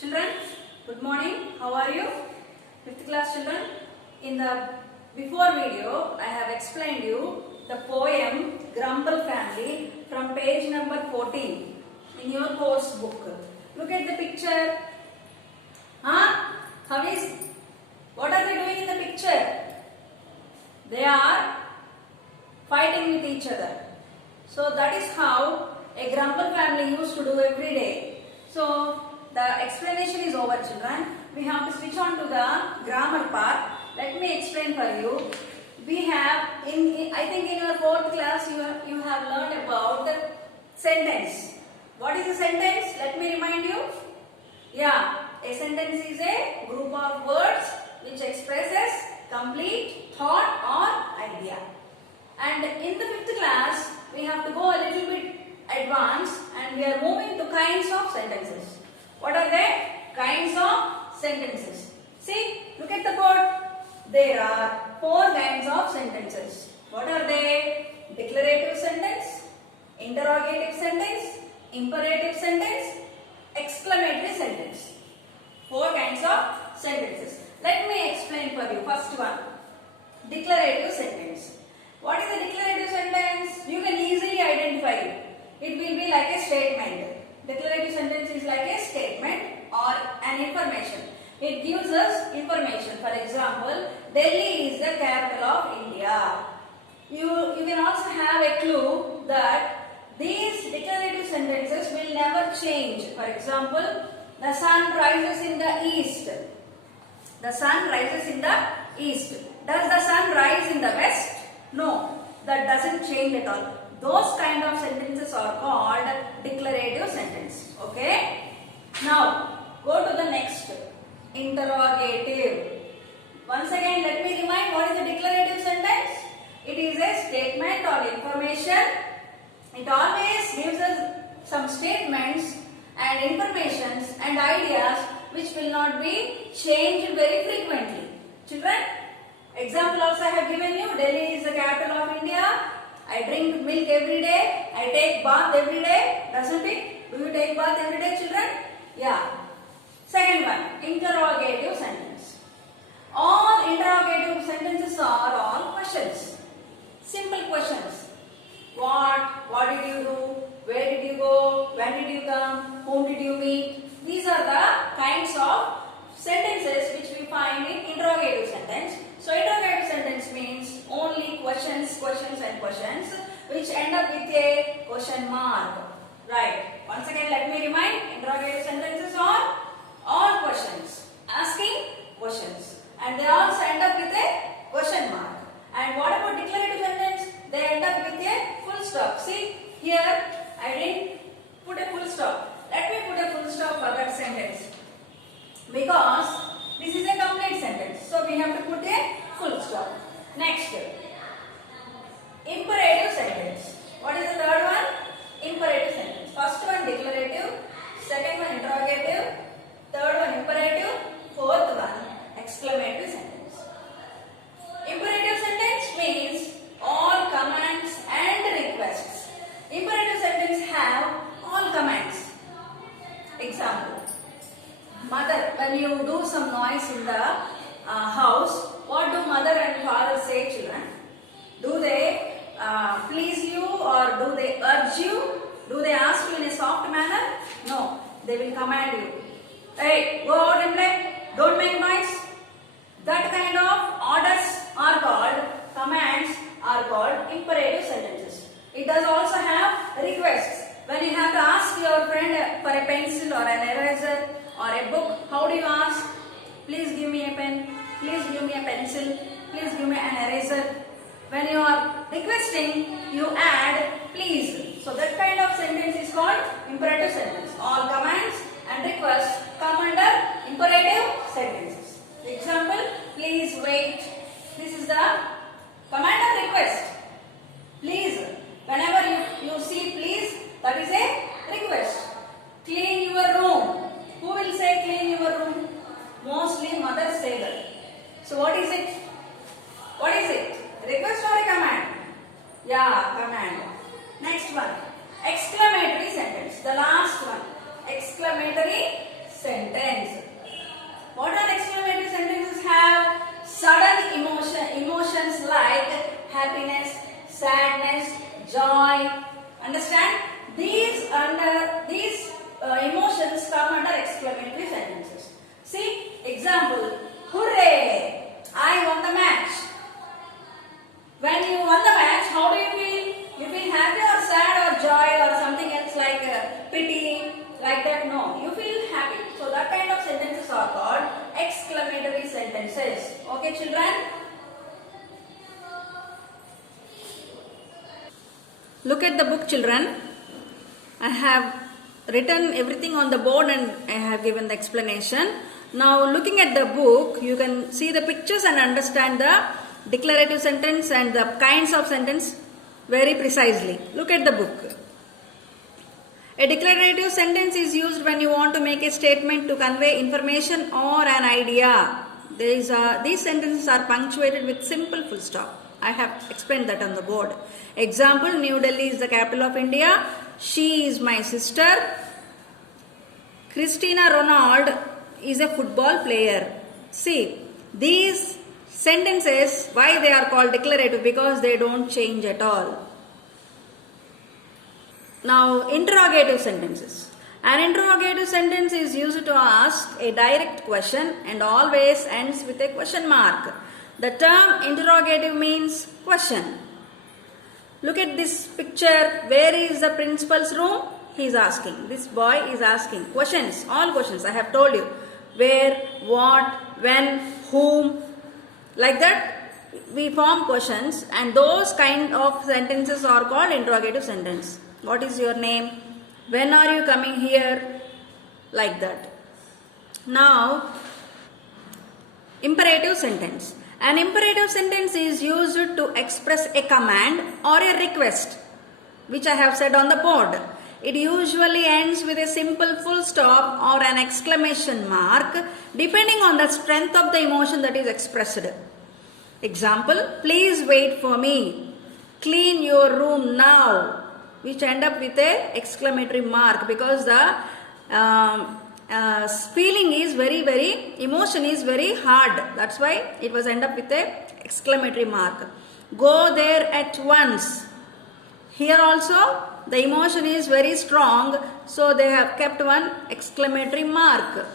Children, good morning. How are you? 5th class children. In the before video, I have explained you the poem Grumble Family from page number 14 in your course book. Look at the picture. What are they doing in the picture? They are fighting with each other. So that is how a Grumble family used to do every day. So the explanation is over, children. We have to switch on to the grammar part. Let me explain for you. We have, I think in your 4th class, you have learned about the sentence. What is a sentence? Let me remind you. Yeah, a sentence is a group of words which expresses complete thought or idea. And in the 5th class, we have to go a little bit advanced and we are moving to kinds of sentences. What are they? Kinds of sentences. See, look at the board. There are 4 kinds of sentences. What are they? Declarative sentence, interrogative sentence, imperative sentence, exclamatory sentence. 4 kinds of sentences. Let me explain for you. First one, declarative sentence. What is a declarative sentence? You can easily identify it. It will be like a statement. Declarative sentence is like a statement or an information. It gives us information. For example, Delhi is the capital of India. You can also have a clue that these declarative sentences will never change. For example, the sun rises in the east. The sun rises in the east. Does the sun rise in the west? No, that doesn't change at all. Those kind of sentences are called declarative sentence. Okay? Now, go to the next. Interrogative. Once again, let me remind what is a declarative sentence. It is a statement or information. It always gives us some statements and informations and ideas which will not be changed very frequently. Children, example also I have given you. Delhi is the capital of India. I drink milk every day. I take bath every day. Doesn't it? Do you take bath every day, children? Yeah. Second one, interrogative sentence. All interrogative sentences are all questions. Simple questions. What did you do? Where did you go? When did you come? Whom did you meet? These are the kinds of sentences which we find in interrogative sentence. So interrogative sentence means only questions and questions which end up with a question mark. Right. Once again, let me remind, interrogative sentences are all questions, asking questions, and they also end up with a question mark. And what about declarative sentence? They end up with a full stop. See, here I didn't put a full stop. Let me put a full stop for that sentence because this is a complete sentence. So we have to put a full stop. Next, imperative sentence. What is the third one? Imperative sentence. First one declarative, second one interrogative, third one imperative, fourth one exclamatory sentence. Imperative sentence means all commands and requests. Imperative sentence have all commands. Example, mother, when you do some noise in the house, what do mother and father say, children? Do they please you or do they urge you? Do they ask you in a soft manner? No, they will command you. Hey, go out and play. Don't make noise. That kind of orders are called, commands are called imperative sentences. It does also have requests. When you have to ask your friend for a pencil or an eraser or a book, how do you ask? Please give me a pen. Please give me a pencil. Please give me an eraser. When you are requesting, you add please. So that kind of sentence is called imperative sentence. All commands and requests come under imperative sentences. Example, please wait. This is the command of request. Please. Whenever you see please, that is a request. Clean your room. Who will say clean your room? Mostly mothers say that. So what is it? What is it? Request or a command? Yeah, command. Next one, exclamatory sentence. The last one, exclamatory sentence. What are exclamatory sentences have? Sudden emotions like happiness, sadness, joy. Understand? These emotions come under exclamatory sentences. See, example, hooray! I won the match. When you won the match, how do you feel? You feel happy or sad or joy or something else like pity, like that? No, you feel happy. So that kind of sentences are called exclamatory sentences. Okay, children? Look at the book, children. I have written everything on the board and I have given the explanation. Now looking at the book, you can see the pictures and understand the declarative sentence and the kinds of sentence very precisely. Look at the book. A declarative sentence is used when you want to make a statement to convey information or an idea. These sentences are punctuated with simple full stop. I have explained that on the board. Example, New Delhi is the capital of India. She is my sister. Cristiano Ronaldo is a football player. See, these sentences, why they are called declarative? Because they don't change at all. Now, interrogative sentences. An interrogative sentence is used to ask a direct question and always ends with a question mark. The term interrogative means question. Look at this picture. Where is the principal's room? He is asking. This boy is asking questions. All questions. I have told you. Where, what, when, whom. Like that we form questions, and those kind of sentences are called interrogative sentence. What is your name? When are you coming here? Like that. Now, imperative sentence. An imperative sentence is used to express a command or a request, which I have said on the board. It usually ends with a simple full stop or an exclamation mark, depending on the strength of the emotion that is expressed. Example, please wait for me. Clean your room now, which end up with a exclamatory mark because the feeling is emotion is very hard. That's why it was end up with a exclamatory mark. Go there at once. Here also the emotion is very strong, so they have kept one exclamatory mark.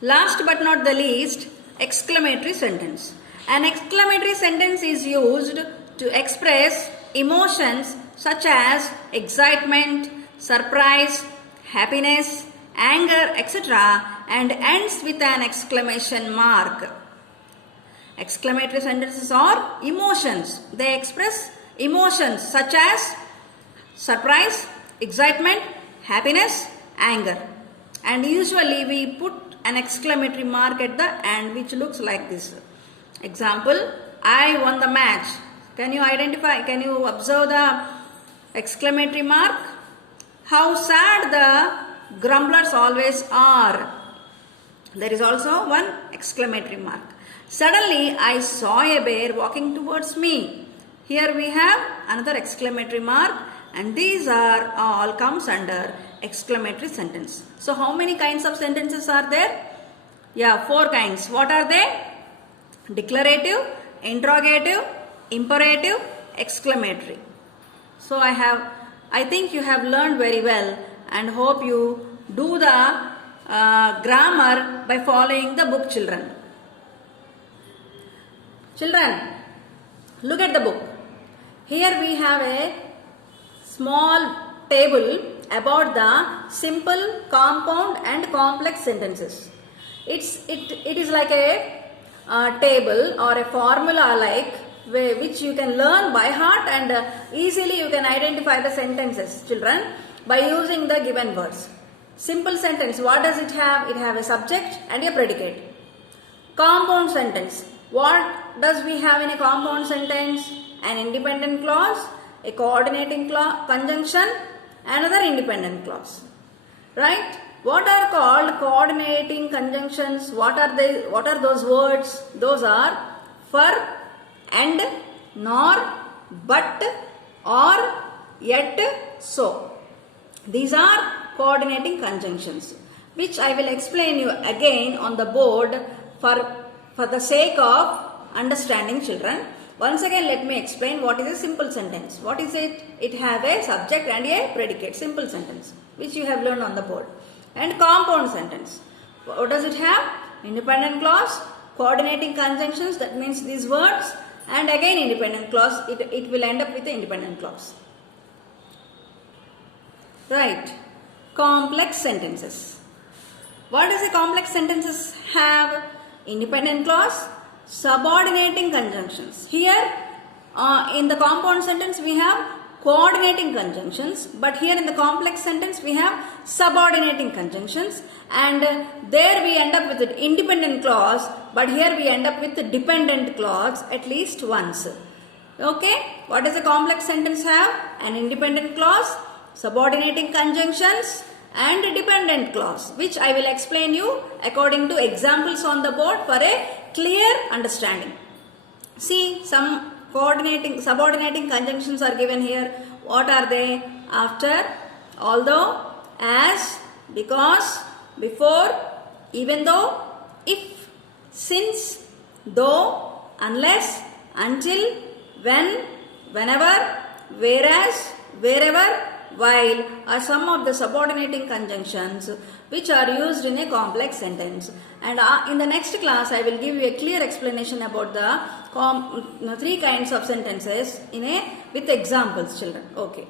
Last but not the least, exclamatory sentence. An exclamatory sentence is used to express emotions such as excitement, surprise, happiness, anger, etc. and ends with an exclamation mark. Exclamatory sentences are emotions. They express emotions such as surprise, excitement, happiness, anger. And usually we put an exclamatory mark at the end which looks like this. Example, I won the match. Can you observe the exclamatory mark? How sad the grumblers always are. There is also one exclamatory mark. Suddenly I saw a bear walking towards me. Here we have another exclamatory mark, and these are all comes under exclamatory sentence. So how many kinds of sentences are there? Yeah, 4 kinds. What are they? Declarative, interrogative, imperative, exclamatory. So I think you have learned very well, and hope you do the grammar by following the book, children. Children, look at the book. Here we have a small table about the simple, compound and complex sentences. It is like a table or a formula like which you can learn by heart, and easily you can identify the sentences, children, by using the given words. Simple sentence, what does it have? It have a subject and a predicate. Compound sentence, what does we have in a compound sentence? An independent clause, a coordinating conjunction, another independent clause. Right? What are called coordinating conjunctions? What are those words? Those are for, and, nor, but, or, yet, so. These are coordinating conjunctions, which I will explain you again on the board for the sake of understanding, children. Once again, let me explain what is a simple sentence. What is it? It has a subject and a predicate. Simple sentence, which you have learned on the board. And compound sentence. What does it have? Independent clause, coordinating conjunctions, that means these words, and again independent clause. It will end up with the independent clause. Right. Complex sentences. What does a complex sentences have? Independent clause, subordinating conjunctions. Here in the compound sentence we have coordinating conjunctions, but here in the complex sentence we have subordinating conjunctions, and there we end up with the independent clause, but here we end up with the dependent clause at least once. Okay, what does a complex sentence have? An independent clause, subordinating conjunctions, and dependent clause, which I will explain you according to examples on the board for a clear understanding. See, some subordinating conjunctions are given here. What are they? After, although, as, because, before, even though, if, since, though, unless, until, when, whenever, whereas, wherever, while are some of the subordinating conjunctions which are used in a complex sentence. And in the next class I will give you a clear explanation about the three kinds of sentences with examples, children. Okay.